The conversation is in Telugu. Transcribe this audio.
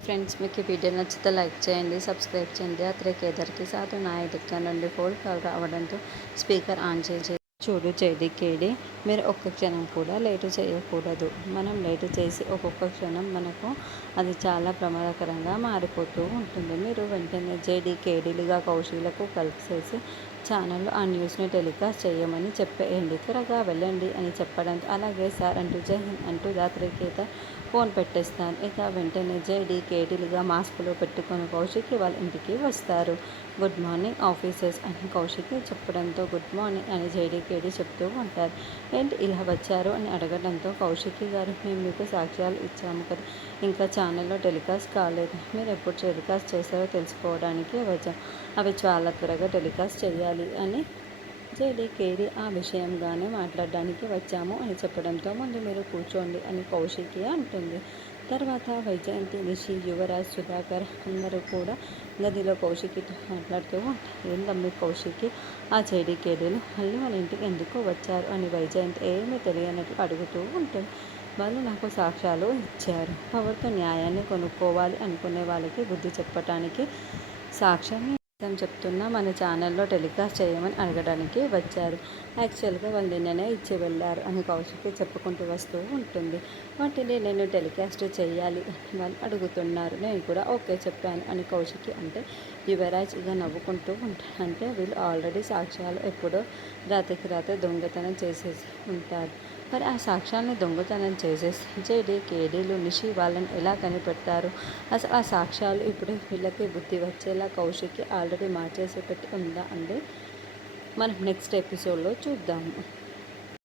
ఫ్రెండ్స్ మీకు ఈ వీడియో నచ్చితే లైక్ చేయండి సబ్స్క్రైబ్ చేయండి. అత్రే కేదర్కి సాధు నా దగ్గర నుండి ఫోన్ కాల్ రావడంతో స్పీకర్ ఆన్ చేసి చూడు చేది కేడి మీరు ఒక్క క్షణం కూడా లేటు చేయకూడదు. మనం లేటు చేసి ఒక్కొక్క క్షణం మనకు అది చాలా ప్రమాదకరంగా మారిపోతూ ఉంటుంది. మీరు వెంటనే జేడీ కేడీలుగా కౌశీలకు కలిసేసి ఛానల్లో ఆ న్యూస్ని టెలికాస్ట్ చేయమని చెప్పేయండి త్వరగా వెళ్ళండి అని చెప్పడంతో అలాగే సార్ అంటూ జై హింద్ అంటూ దాత్రికేత ఫోన్ పెట్టేస్తాను ఇక వెంటనే జేడీ కేడీలుగా మాస్కులు పెట్టుకుని కౌశిక్ వాళ్ళ ఇంటికి వస్తారు. గుడ్ మార్నింగ్ ఆఫీసర్స్ అని కౌశిక్ చెప్పడంతో గుడ్ మార్నింగ్ అని జేడీ కేడీ చెప్తూ ఉంటారు. ఏంటి ఇలా వచ్చారు అని అడగడంతో కౌశికి గారు మేము మీకు సాక్ష్యాలు ఇచ్చాము కదా ఇంకా ఛానల్లో టెలికాస్ట్ కాలేదు. మీరు ఎప్పుడు టెలికాస్ట్ చేశారో తెలుసుకోవడానికి వచ్చాం. అవి చాలా త్వరగా టెలికాస్ట్ చేయాలి అని జేడి ఆ విషయంగానే మాట్లాడడానికి వచ్చాము అని చెప్పడంతో ముందు మీరు కూర్చోండి అని కౌశికి అంటుంది. తర్వాత వైజయంతి నిషి యువరాజ్ సుధాకర్ అందరూ కూడా గదిలో కౌశికితో మాట్లాడుతూ ఉంటారు. ఏందమ్మి కౌశికి? ఆ చేడికేడీలు మళ్ళీ మన ఇంటికి ఎందుకు వచ్చారు? అని వైజయంతి ఏమీ తెలియనట్లు అడుగుతూ ఉంటుంది. వాళ్ళు నాకు సాక్ష్యాలు ఇచ్చారు. ఎవరితో న్యాయాన్ని కొనుక్కోవాలి అనుకునే వాళ్ళకి బుద్ధి చెప్పటానికి సాక్ష్యాన్ని నిజం చెప్తున్నా మన ఛానల్లో టెలికాస్ట్ చేయమని అడగడానికి వచ్చారు. యాక్చువల్గా వాళ్ళు నిన్ననే ఇచ్చి వెళ్ళారు అని కౌశికి చెప్పుకుంటూ వస్తూ ఉంటుంది. వాటిని నేను టెలికాస్ట్ చేయాలి అని వాళ్ళు అడుగుతున్నారు. నేను కూడా ఓకే చెప్పాను అని కౌశికి అంటే యువరాజ్ ఇక నవ్వుకుంటూ ఉంటాడు అంటే వీళ్ళు ఆల్రెడీ సాక్ష్యాలు ఎప్పుడో రాత్రికి రాత్రి దొంగతనం చేసేసి ఉంటారు. మరి ఆ సాక్ష్యాన్ని దొంగతనం చేసేసి జేడీ కేడీలు నిషి వాళ్ళని ఎలా కనిపెడతారు? అసలు ఆ సాక్ష్యాలు ఇప్పుడు వీళ్ళకి బుద్ధి వచ్చేలా కౌశిక్కి ఆల్రెడీ మార్చేసి పెట్టి ఉందా అండి? మనం నెక్స్ట్ ఎపిసోడ్లో చూద్దాము.